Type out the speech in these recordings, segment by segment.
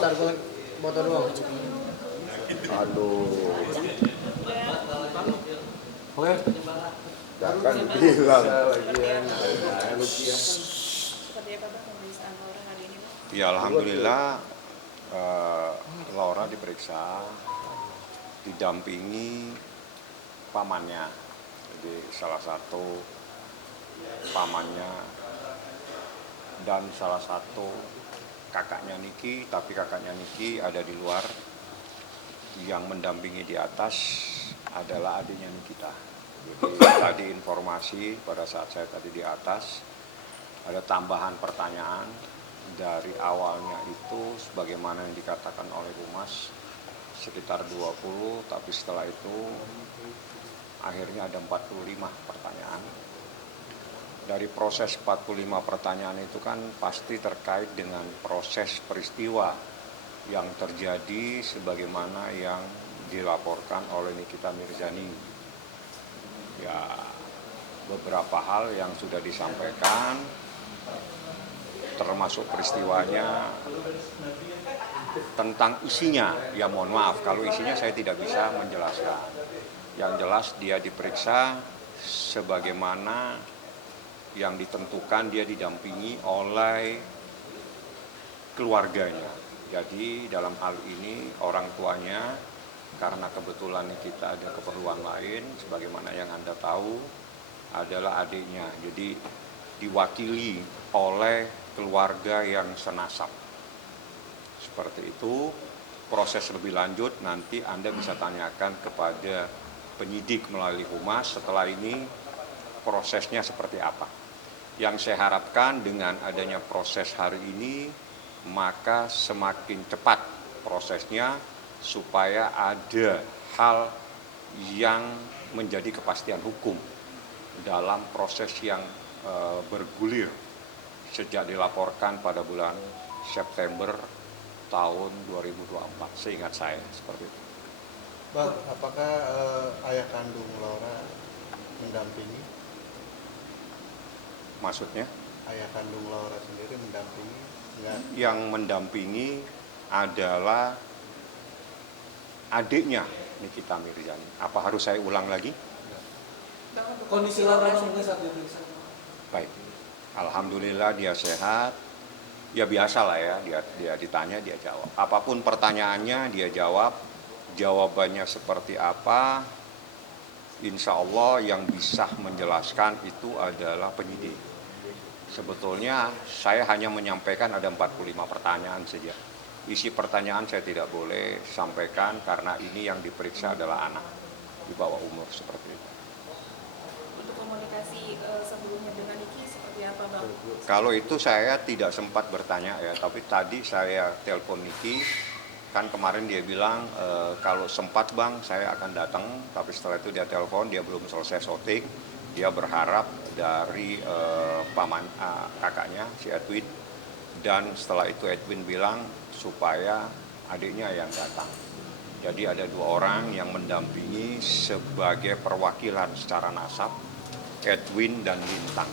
Bentar, gue motor doang. Aduh, Oke. ya kan bilang. Seperti apa Bang pemeriksaan Laura hari ini Bang? Ya alhamdulillah Laura diperiksa didampingi pamannya. Jadi salah satu pamannya dan salah satu kakaknya Niki, tapi kakaknya Niki ada di luar. Yang mendampingi di atas adalah adiknya Nikita. Jadi tadi informasi pada saat saya tadi di atas ada tambahan pertanyaan dari awalnya itu sebagaimana yang dikatakan oleh Humas sekitar 20, tapi setelah itu akhirnya ada 45 pertanyaan. Dari proses 45 pertanyaan itu kan pasti terkait dengan proses peristiwa yang terjadi sebagaimana yang dilaporkan oleh Nikita Mirzani. Ya, beberapa hal yang sudah disampaikan termasuk peristiwanya, tentang isinya, ya mohon maaf kalau isinya saya tidak bisa menjelaskan. Yang jelas dia diperiksa sebagaimana yang ditentukan, dia didampingi oleh keluarganya. Jadi dalam hal ini orang tuanya, karena kebetulan kita ada keperluan lain, sebagaimana yang Anda tahu adalah adiknya. Jadi diwakili oleh keluarga yang senasab. Seperti itu, proses lebih lanjut nanti Anda bisa tanyakan kepada penyidik melalui Humas. Setelah ini prosesnya seperti apa. Yang saya harapkan dengan adanya proses hari ini, maka semakin cepat prosesnya supaya ada hal yang menjadi kepastian hukum dalam proses yang bergulir sejak dilaporkan pada bulan September tahun 2024, seingat saya seperti itu. Bang, apakah ayah kandung Laura mendampingi? Maksudnya? Ayah kandung Laura sendiri mendampingi? Enggak. Yang mendampingi adalah adiknya Nikita Mirzani. Apa harus saya ulang lagi? Bang, untuk Kondisi Laura mungkin saat diperiksa. Baik, alhamdulillah dia sehat. Ya biasa lah ya, dia ditanya dia jawab. Apapun pertanyaannya dia jawab. Jawabannya seperti apa, insya Allah yang bisa menjelaskan itu adalah penyidik. Sebetulnya saya hanya menyampaikan ada 45 pertanyaan saja. Isi pertanyaan saya tidak boleh sampaikan karena ini yang diperiksa adalah anak di bawah umur seperti itu. Untuk komunikasi sebelumnya dengan Niki seperti apa Bang? Kalau itu saya tidak sempat bertanya ya, tapi tadi saya telepon Niki, kan kemarin dia bilang kalau sempat Bang saya akan datang, tapi setelah itu dia telepon, dia belum selesai syuting, dia berharap dari kakaknya si Edwin, dan setelah itu Edwin bilang supaya adiknya yang datang. Jadi ada 2 orang yang mendampingi sebagai perwakilan secara nasab, Edwin dan Lintang.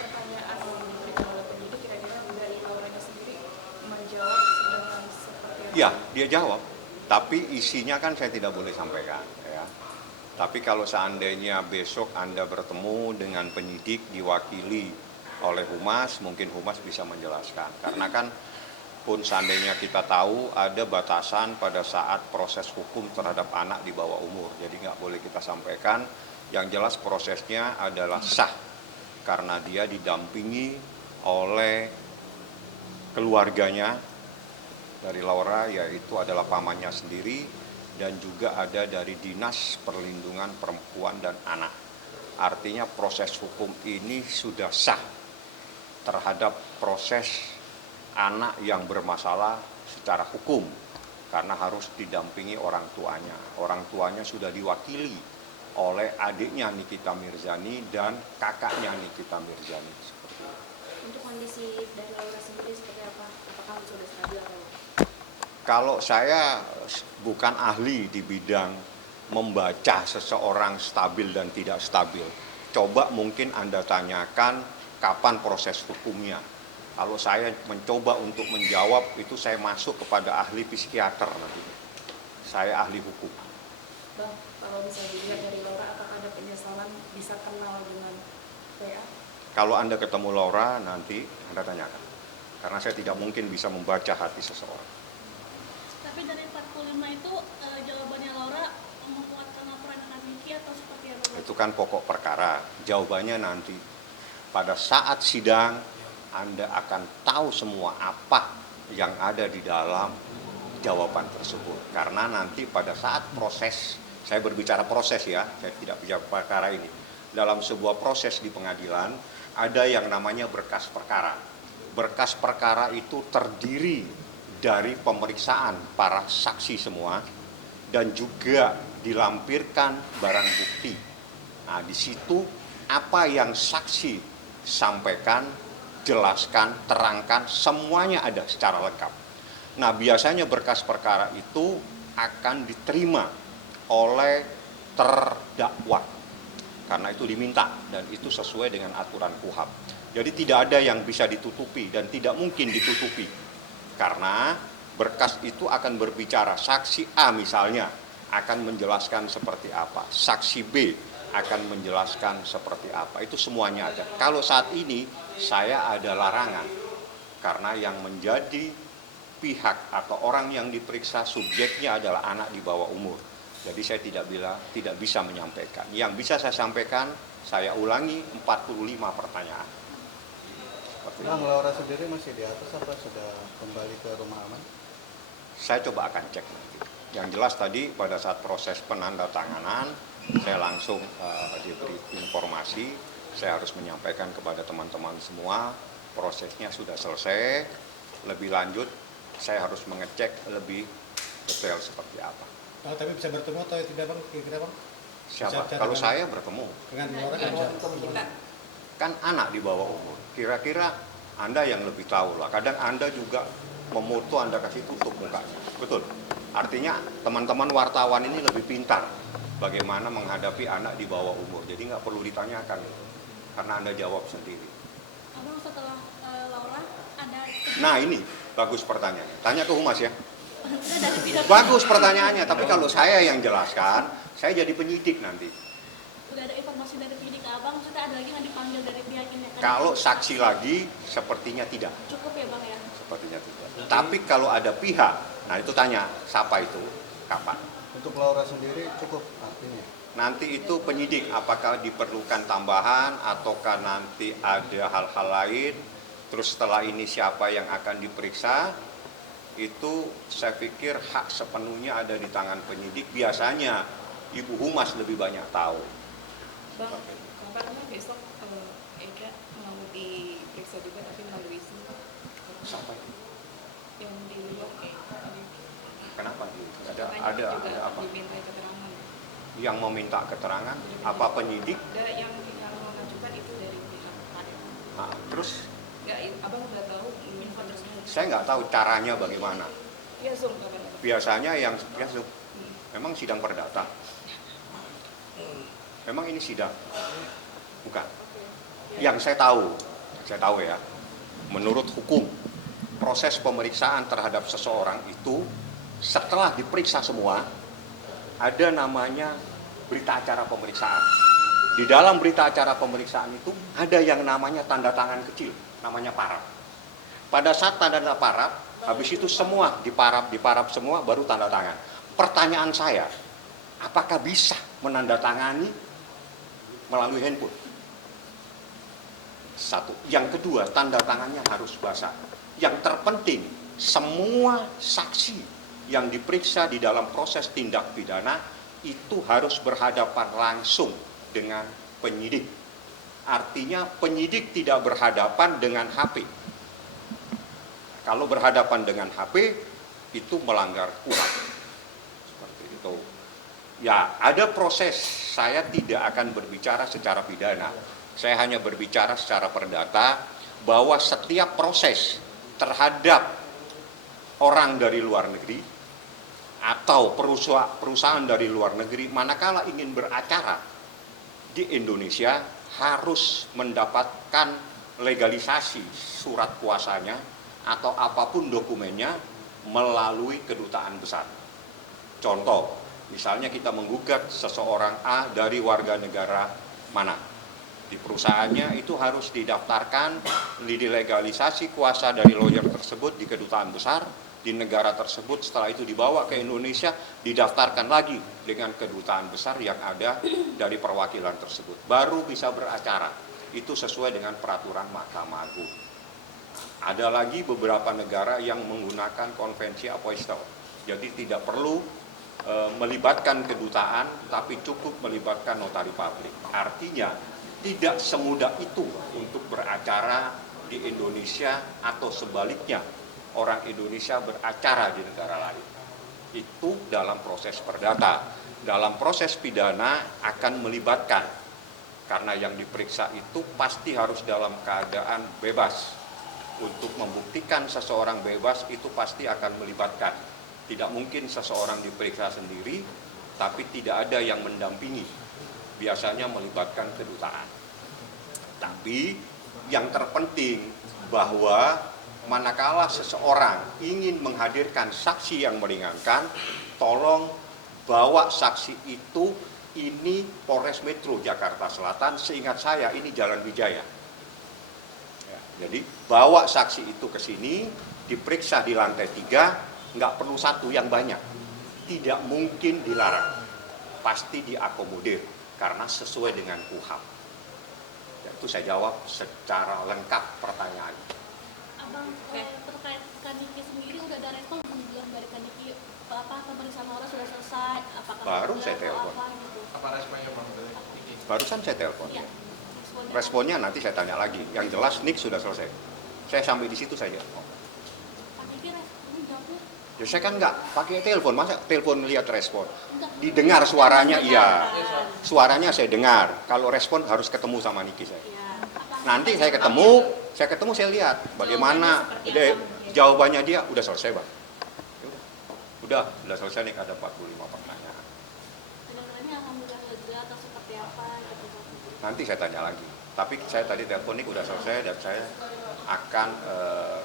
Pertanyaan yang diberikan oleh penyidik kira-kira dari Lauranya sendiri menjawab dengan seperti apa? Ya, dia jawab, tapi isinya kan saya tidak boleh sampaikan ya. Tapi kalau seandainya besok Anda bertemu dengan penyidik diwakili oleh Humas, mungkin Humas bisa menjelaskan. Karena kan pun seandainya kita tahu ada batasan pada saat proses hukum terhadap anak di bawah umur. Jadi nggak boleh kita sampaikan. Yang jelas prosesnya adalah sah karena dia didampingi oleh keluarganya dari Laura, yaitu adalah pamannya sendiri, dan juga ada dari Dinas Perlindungan Perempuan dan Anak. Artinya proses hukum ini sudah sah terhadap proses anak yang bermasalah secara hukum, karena harus didampingi orang tuanya. Orang tuanya sudah diwakili oleh adiknya Nikita Mirzani dan kakaknya Nikita Mirzani. Seperti itu. Untuk kondisi dari Laura sendiri seperti apa? Apakah sudah stabil atau? Kalau saya bukan ahli di bidang membaca seseorang stabil dan tidak stabil. Coba mungkin Anda tanyakan kapan proses hukumnya. Kalau saya mencoba untuk menjawab itu saya masuk kepada ahli psikiater nanti. Saya ahli hukum. Bang, kalau bisa dilihat dari Laura, apakah ada penyesalan bisa kenal dengan PA? Kalau Anda ketemu Laura nanti Anda tanyakan. Karena saya tidak mungkin bisa membaca hati seseorang. Tapi dari 45 itu jawabannya Laura menguatkan laporan akan Niki atau seperti apa? Itu kan pokok perkara. Jawabannya nanti pada saat sidang Anda akan tahu semua apa yang ada di dalam jawaban tersebut. Karena nanti pada saat proses, saya berbicara proses ya, saya tidak bicara perkara ini. Dalam sebuah proses di pengadilan ada yang namanya berkas perkara. Berkas perkara itu terdiri dari pemeriksaan para saksi semua dan juga dilampirkan barang bukti. Nah, di situ apa yang saksi sampaikan, jelaskan, terangkan, semuanya ada secara lengkap. Nah, biasanya berkas perkara itu akan diterima oleh terdakwa karena itu diminta dan itu sesuai dengan aturan KUHAP. Jadi tidak ada yang bisa ditutupi dan tidak mungkin ditutupi karena berkas itu akan berbicara. Saksi A misalnya akan menjelaskan seperti apa, saksi B akan menjelaskan seperti apa, itu semuanya ada. Kalau saat ini saya ada larangan karena yang menjadi pihak atau orang yang diperiksa subjeknya adalah anak di bawah umur. Jadi saya tidak bisa menyampaikan. Yang bisa saya sampaikan, saya ulangi 45 pertanyaan. Bang, Laura sendiri masih di atas apa sudah kembali ke rumah aman? Saya coba akan cek nanti. Yang jelas tadi pada saat proses penandatanganan, saya langsung diberi informasi, saya harus menyampaikan kepada teman-teman semua, prosesnya sudah selesai, lebih lanjut saya harus mengecek lebih detail seperti apa. Oh, tapi bisa bertemu atau tidak bang? Kira-kira bang? Siapa? Kalau saya bertemu. Dengan Laura kan? Kan anak di bawah umur. Kira-kira Anda yang lebih tahu lah. Kadang Anda juga memoto, Anda kasih tutup mukanya. Betul. Artinya teman-teman wartawan ini lebih pintar bagaimana menghadapi anak di bawah umur. Jadi nggak perlu ditanyakan karena Anda jawab sendiri. Abang setelah Laura ada... Nah ini bagus pertanyaannya. Tanya ke Humas ya. Bagus pertanyaannya. Tapi kalau saya yang jelaskan, saya jadi penyidik nanti. Udah ada informasi dari penyidik ke abang, maksudnya ada lagi yang dipanggil dari pihak ini? Kalau saksi lagi, sepertinya tidak. Cukup ya bang ya? Sepertinya tidak. Tapi kalau ada pihak, nah itu tanya, siapa itu, kapan? Untuk Laura sendiri cukup artinya? Nanti itu penyidik, apakah diperlukan tambahan, ataukah nanti ada hal-hal lain, terus setelah ini siapa yang akan diperiksa, itu saya pikir hak sepenuhnya ada di tangan penyidik. Biasanya Ibu Humas lebih banyak tahu. Bang, kabarnya besok Ega mau diperiksa juga tapi melalui Zoom. Sampai Yang di luar kenapa? katanya Ada juga apa? diminta keterangan. Yang meminta keterangan, apa penyidik? Ada yang tinggal mengajukan itu dari pihak Kadep. Nah, terus Enggak, abang udah tahu info tersebut. saya nggak tahu caranya bagaimana. Iya Zoom kabarnya. Biasanya yang memang sidang perdata. Memang ini sidang, bukan? Yang saya tahu ya, menurut hukum, proses pemeriksaan terhadap seseorang itu setelah diperiksa semua, ada namanya berita acara pemeriksaan. Di dalam berita acara pemeriksaan itu ada yang namanya tanda tangan kecil, namanya paraf. Pada saat tanda paraf, habis itu semua diparaf semua, baru tanda tangan. Pertanyaan saya, apakah bisa menandatangani melalui handphone? Satu. Yang kedua, tanda tangannya harus basah. Yang terpenting, semua saksi yang diperiksa di dalam proses tindak pidana itu harus berhadapan langsung dengan penyidik. Artinya penyidik tidak berhadapan dengan HP. Kalau berhadapan dengan HP, itu melanggar KUHAP. Seperti itu. Ya, ada proses. Saya tidak akan berbicara secara pidana. Saya hanya berbicara secara perdata bahwa setiap proses terhadap orang dari luar negeri atau perusahaan dari luar negeri manakala ingin beracara di Indonesia harus mendapatkan legalisasi surat kuasanya atau apapun dokumennya melalui kedutaan besar. Contoh, misalnya kita menggugat seseorang A dari warga negara mana. Di perusahaannya itu harus didaftarkan, dilegalisasi kuasa dari lawyer tersebut di kedutaan besar, di negara tersebut, setelah itu dibawa ke Indonesia, didaftarkan lagi dengan kedutaan besar yang ada dari perwakilan tersebut. Baru bisa beracara, itu sesuai dengan peraturan Mahkamah Agung. Ada lagi beberapa negara yang menggunakan konvensi apostil, jadi tidak perlu melibatkan kedutaan, tapi cukup melibatkan notari publik. Artinya, tidak semudah itu untuk beracara di Indonesia atau sebaliknya, orang Indonesia beracara di negara lain. Itu dalam proses perdata. Dalam proses pidana akan melibatkan, karena yang diperiksa itu pasti harus dalam keadaan bebas. Untuk membuktikan seseorang bebas itu pasti akan melibatkan. Tidak mungkin seseorang diperiksa sendiri, tapi tidak ada yang mendampingi. Biasanya melibatkan kedutaan. Tapi yang terpenting bahwa manakala seseorang ingin menghadirkan saksi yang meringankan, tolong bawa saksi itu, ini Polres Metro Jakarta Selatan, seingat saya ini Jalan Wijaya. Ya, jadi bawa saksi itu ke sini, diperiksa di lantai 3, nggak perlu satu yang banyak. Tidak mungkin dilarang, pasti diakomodir karena sesuai dengan KUHAP. Ya, itu saya jawab secara lengkap pertanyaan. Abang, terkait Kaniki sendiri udah ada respon belum dari Kaniki? Apa pemeriksaan Laura sudah selesai? Apakah Baru sudah saya atau telepon. apa gitu? Apa responnya Bang? Barusan saya telepon. Iya. Responnya nanti saya tanya lagi. Yang jelas NIK sudah selesai. Saya sampai di situ saja. Kaniki responnya jawabnya? Ya saya kan nggak pakai telepon, masa telepon lihat respon? Enggak. Didengar suaranya, iya. Mendengarkan. Suaranya saya dengar. Kalau respon harus ketemu sama Niki saya. Iya. Apa- Nanti saya ketemu saya lihat bagaimana jawabannya dia udah selesai, Bang. Ya udah selesai nih, ada 45 pertanyaan. Kedengarannya alhamdulillah lega atau seperti apa gitu. Nanti saya tanya lagi. Tapi saya tadi telepon Nik udah selesai dan saya akan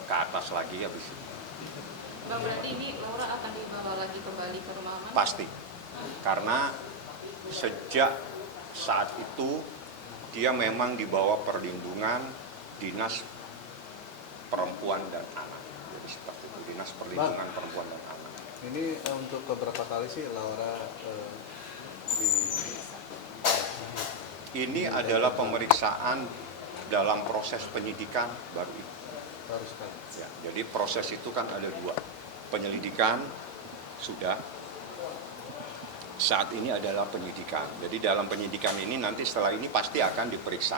ke atas lagi habis ini. Bang, berarti ini Laura akan dibawa lagi kembali ke rumah aman? Pasti. Karena sejak saat itu dia memang dibawa perlindungan Dinas Perempuan dan Anak. Jadi seperti itu, Dinas Perlindungan Perempuan dan Anak. Ini untuk beberapa kali sih Laura Ini adalah pemeriksaan dalam proses penyidikan baru ini. baru sekali. Ya, jadi proses itu kan ada 2. Penyelidikan sudah, saat ini adalah penyidikan. Jadi dalam penyidikan ini nanti setelah ini pasti akan diperiksa.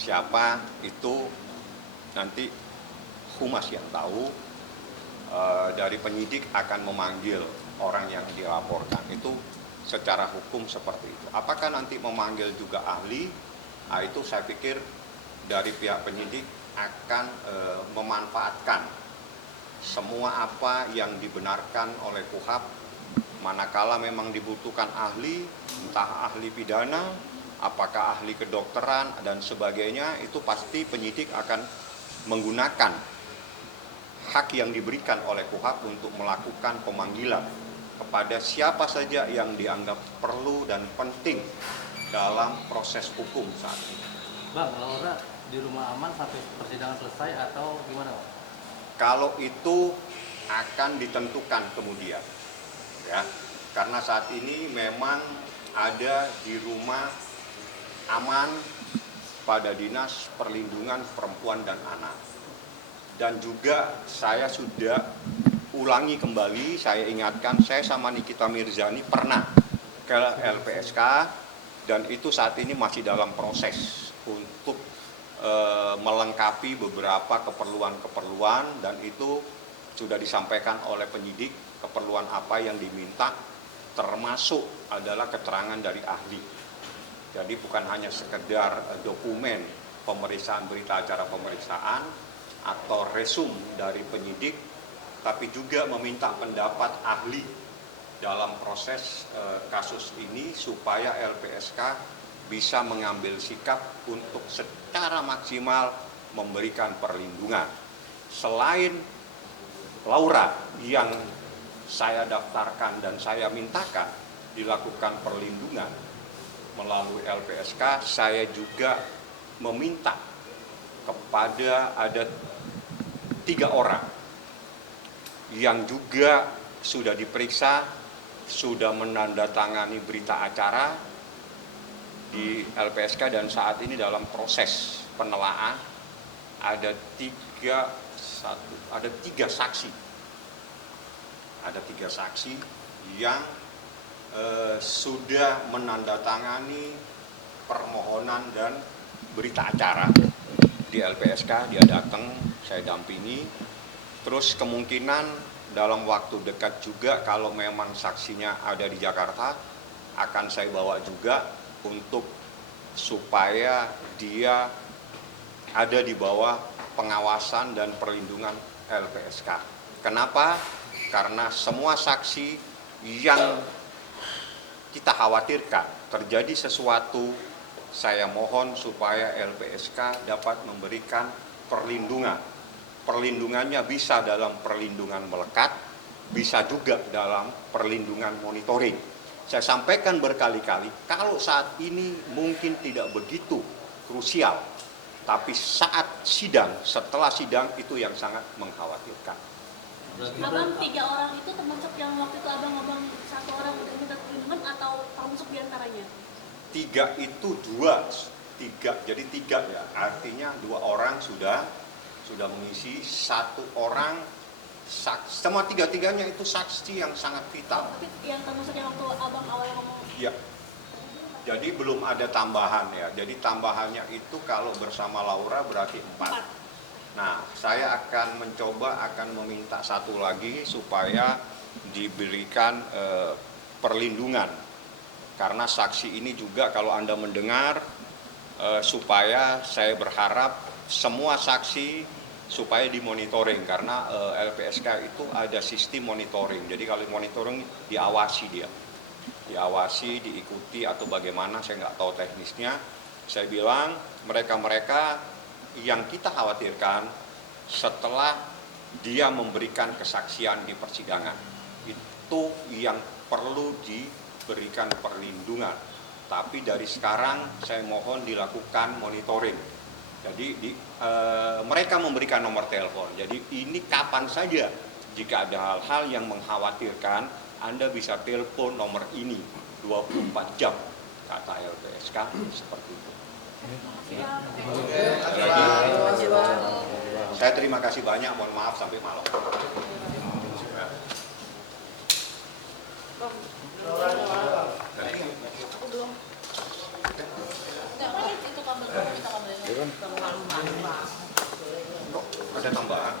Siapa itu nanti humas yang tahu. Dari penyidik akan memanggil orang yang dilaporkan. Itu secara hukum seperti itu. Apakah nanti memanggil juga ahli? Nah, itu saya pikir dari pihak penyidik akan memanfaatkan semua apa yang dibenarkan oleh KUHAP, manakala memang dibutuhkan ahli, entah ahli pidana, apakah ahli kedokteran dan sebagainya, itu pasti penyidik akan menggunakan hak yang diberikan oleh KUHAP untuk melakukan pemanggilan kepada siapa saja yang dianggap perlu dan penting dalam proses hukum saat ini. Bang, Laura di rumah aman sampai persidangan selesai atau gimana, Bang? Kalau itu akan ditentukan kemudian, ya, karena saat ini memang ada di rumah aman pada Dinas Perlindungan Perempuan dan Anak. Dan juga saya sudah ulangi kembali, saya ingatkan, saya sama Nikita Mirzani pernah ke LPSK dan itu saat ini masih dalam proses untuk melengkapi beberapa keperluan-keperluan, dan itu sudah disampaikan oleh penyidik keperluan apa yang diminta, termasuk adalah keterangan dari ahli. Jadi bukan hanya sekedar dokumen pemeriksaan, berita acara pemeriksaan atau resum dari penyidik, tapi juga meminta pendapat ahli dalam proses kasus ini supaya LPSK bisa mengambil sikap untuk secara maksimal memberikan perlindungan. Selain Laura yang saya daftarkan dan saya mintakan dilakukan perlindungan melalui LPSK, saya juga meminta kepada ada 3 orang yang juga sudah diperiksa, sudah menandatangani berita acara di LPSK dan saat ini dalam proses penelaahan. Ada 3 saksi. Ada 3 saksi yang sudah menandatangani permohonan dan berita acara di LPSK. Dia datang, saya dampingi. Terus kemungkinan dalam waktu dekat juga kalau memang saksinya ada di Jakarta, akan saya bawa juga untuk supaya dia ada di bawah pengawasan dan perlindungan LPSK. Kenapa? Karena semua saksi yang kita khawatirkan terjadi sesuatu, saya mohon supaya LPSK dapat memberikan perlindungan. Perlindungannya bisa dalam perlindungan melekat, bisa juga dalam perlindungan monitoring. Saya sampaikan berkali-kali, kalau saat ini mungkin tidak begitu krusial, tapi saat sidang, setelah sidang itu yang sangat mengkhawatirkan. Abang 3 orang itu termasuk yang waktu itu abang 1 orang udah minta perlindungan atau termasuk diantaranya? 3 itu 2, 3, jadi 3 ya, artinya 2 orang sudah mengisi, 1 orang saksi, semua 3-3-nya itu saksi yang sangat vital. Tapi yang termasuk yang waktu abang awal ngomong? Ya, jadi belum ada tambahan ya, jadi tambahannya itu kalau bersama Laura berarti 4. Nah, saya akan meminta 1 lagi supaya diberikan perlindungan. Karena saksi ini juga kalau Anda mendengar, supaya saya berharap semua saksi supaya dimonitoring. Karena LPSK itu ada sistem monitoring. Jadi kalau monitoring diawasi dia. Diawasi, diikuti atau bagaimana, saya nggak tahu teknisnya. Saya bilang mereka-mereka yang kita khawatirkan setelah dia memberikan kesaksian di persidangan, itu yang perlu diberikan perlindungan. Tapi dari sekarang saya mohon dilakukan monitoring. Jadi mereka memberikan nomor telepon. Jadi ini kapan saja jika ada hal-hal yang mengkhawatirkan, Anda bisa telepon nomor ini 24 jam, kata LPSK seperti itu. Saya terima kasih banyak, mohon maaf sampai malam. Aku belum. Enggak, itu kabel kita kabelnya. Ada tambahan?